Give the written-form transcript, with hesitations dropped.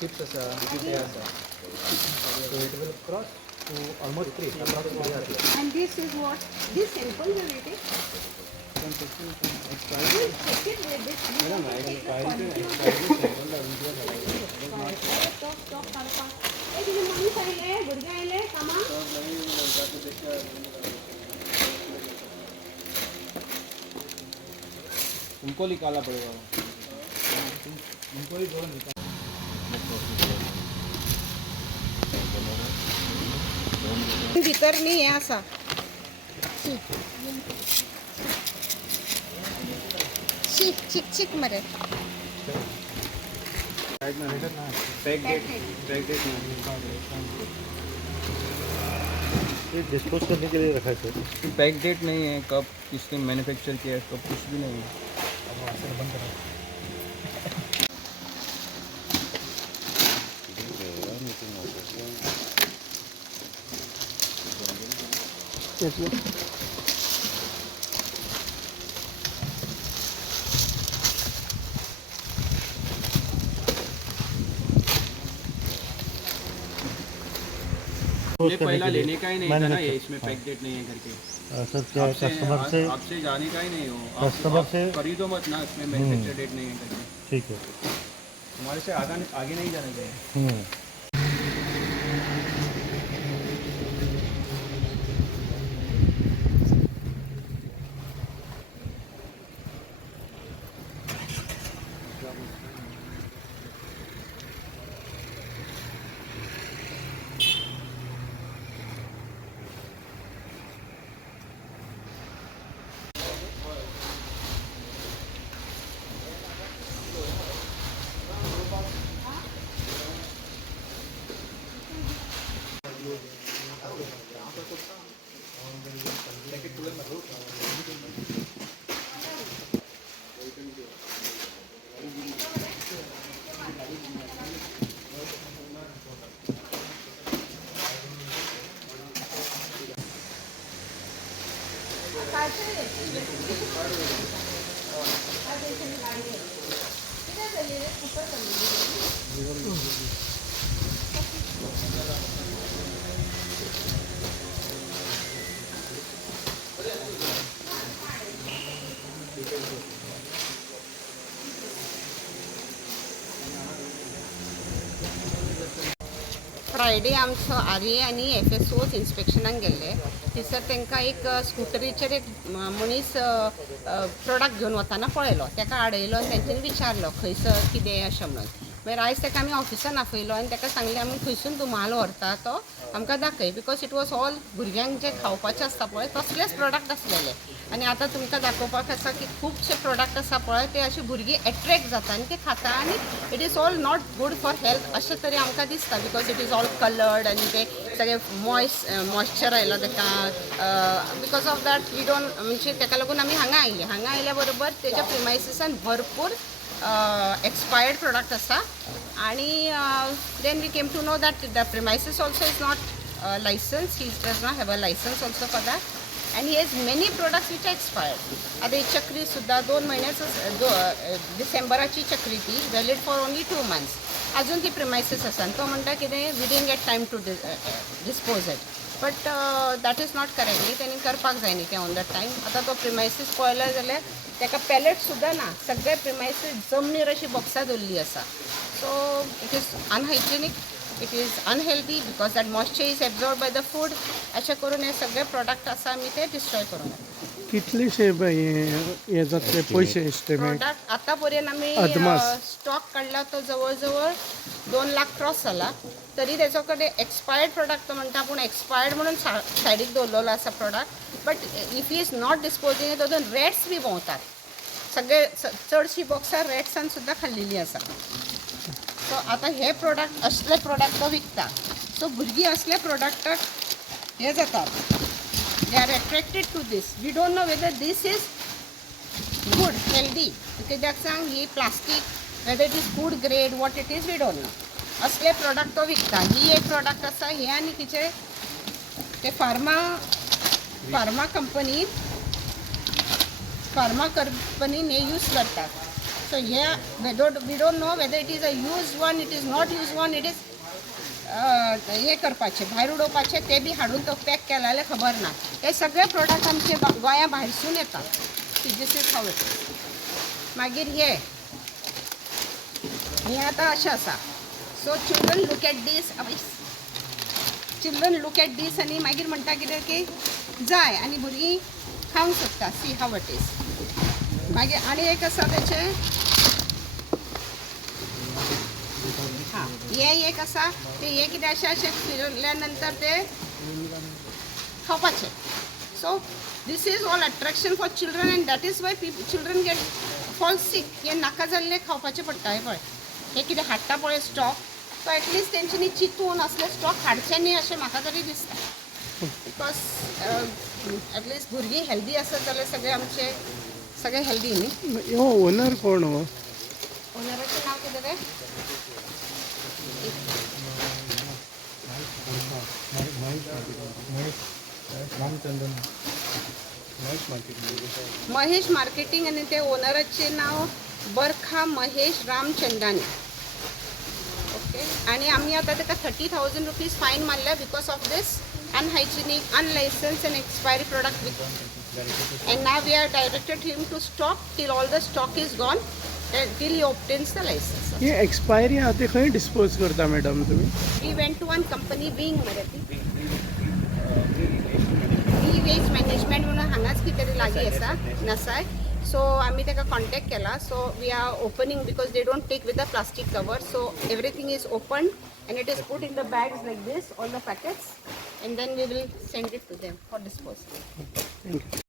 chips आसा ते आसा. So it will cross to almost 3 approx 3 आसा. And this is what? This sample you will take? We'll check it with this. Madam, expiry Stop. Hey, तुझे माणूस आयले, भुरगे आयले, कामाक? तुमको निकालना पड़ेगा. तुमको ही जोड़ निकाल. भितर न्ही हें आसा. चिक मरे. पैक डेट ये डिस्पोज करने के लिए रखा है सर. पैक डेट नहीं है, कब किसने मैन्युफैक्चर किया है, कब कुछ भी नहीं है. ये पहला लेने का ही नहीं था ना, ये इसमें पैक डेट नहीं है करके. सर क्या कस्टमर से आपसे जाने का ही नहीं हो. कस्टमर से खरीदो मत ना, इसमें मैन्युफैक्चर डेट नहीं है करके. ठीक है. हमारे से आगे नहीं जाना चाहिए. फ्रायडे आमचो आर्ये आनी FSOs इन्स्पेक्शनाक गेल्ले. थंयसर तांकां एक स्कुटरीचेर एक मनीस प्रोडक्ट घेवन वताना पळयलो. ताका आडयलो आनी तांच्यांनी विचारलो खंयसर कितें अशें म्हणून. मागीर आयज ताका आमी ऑफिसान आपयलो आनी ताका सांगलें आमी खंयसून तूं माल व्हरता तो आमकां दाखय. बिकॉज इट वॉज ऑल भुरग्यांक जे खावपाचें आसता पळय तसलेच प्रोडक्ट आसलेले. आनी आतां तुमकां दाखोवपाक आसा की खुबशे प्रोडक्ट आसा पळय ते अशी भुरगीं एट्रॅक्ट जाता आनी ते खाता आनी it is all not good for health अशें तरी आमकां दिसता. Because it is all coloured आनी ते सगळे मॉइश्चर आयला ताका. Because of that we don't म्हणजे ताका लागून आमी हांगा आयल्या बरोबर तेज्या प्रिमायसिसान भरपूर expired product asa and then we came to know that the premises also is not licensed. He does not have a license also for that and he has many products which are expired. आता ही चक्री सुद्धा 2 महिन्याचं डिसेंबराची चक्री ती valid for only 2 months. अजून ती premises आसा तो म्हणटा कितें we didn't get time to dispose it but that is not correctly तेणी करपाक जाय न्ही तें ऑन दॅट टायम. आतां तो प्रिमायसीस पळयलो जाल्यार ताका पॅलेट सुद्दां ना. सगळे प्रिमायसीस जमनीर अशी बॉक्सां दवरली आसा. So it is unhygienic, it is unhealthy because that moisture is absorb by the food. अशें करून हे सगळे प्रोडक्ट आसा आमी ते डिस्ट्रॉय करून कितलेशे हे जातले पयशे एस्टिमेट प्रोडक्ट आतां पर्यंत आमी स्टॉक काडला तो जवळ जवळ 2 लाख क्रॉस जाला. तरी तेजो कडेन एक्सपायर्ड प्रोडक्ट तो म्हणटा पूण एक्सपायर्ड म्हणून सायडीक दवरलेलो आसा product. But if he is not disposing तातूंत रेट्स बी भोंवतात. सगळे चडशी बॉक्सां रेट्सान सुद्दां खाल्लेली आसा. सो आतां हे प्रोडक्ट असले प्रोडक्ट तो विकता. सो भुरगीं असले प्रोडक्टाक हे जातात. They are attracted to this. We don't know whether this is good, healthy. कित्याक सांग ही plastic whether it is food grade, what it is, we don't know. असले प्रोडक्ट तो विकता. ही एक प्रोडक्ट आसा हे आनी किचे ते फार्मा कंपनीन हे यूज करतात. So here we don't know whether it is a used one, it is not used one, it is हे करपाचे भायर उडोवपाचे ते बी हाडून तो पॅक केला जाल्यार खबर ना. हे सगळे प्रोडक्ट आमचे गोंया भायरसून येतात. दिस इज हाव इट इज. मागीर हे आतां अशें आसा. सो चिल्ड्रन लूक एट दीस आनी मागीर म्हणटा कितें की जाय आनी भुरगीं खावंक सोदता. See how it is. मागीर आनी एक आसा तेचें हां हे एक आसा ते हे कितें अशें फिरल्या नंतर ते खावपाचें. So this is all attraction for children and that is why children get fall sick. हे नाका जाल्ले खावपाचें पडटा. हे पळय हे कितें हाडटा पळय स्टॉक तो एटलिस्ट तेंच्यांनी चिंतून असले स्टॉक हाडचे न्ही अशें म्हाका तरी दिसता. बिकॉज एटलिस्ट भुरगीं हेल्दी आसत जाल्यार सगळे आमचे सगळे हेल्दी न्ही. हो ओनर कोण हो? ओनराचें नांव कितें रे? महेश मार्केटिंग आणि ते ओनराचे नाव बरखा महेश रामचंदानी. ओके. आणि आम्ही आता ताका 30,000 रुपीज फायन मारल्या because of this unhygienic unlicensed and expiry product with. And now we are directed him to stop till all the stock is gone till he obtains the license. हे expiry आहा ते खंय dispose करता madam तुमी? We went to one company, Wing Marathi. E-Waste Management म्हणून हांगाच कितें तरी लागीं आसा नसाय. सो आमी ताका कॉन्टॅक्ट केला. So we are opening because they don't take with the plastic cover. So everything is open and it is put in the bags like this, all the packets, and then we will send it to them for disposal. Thank you.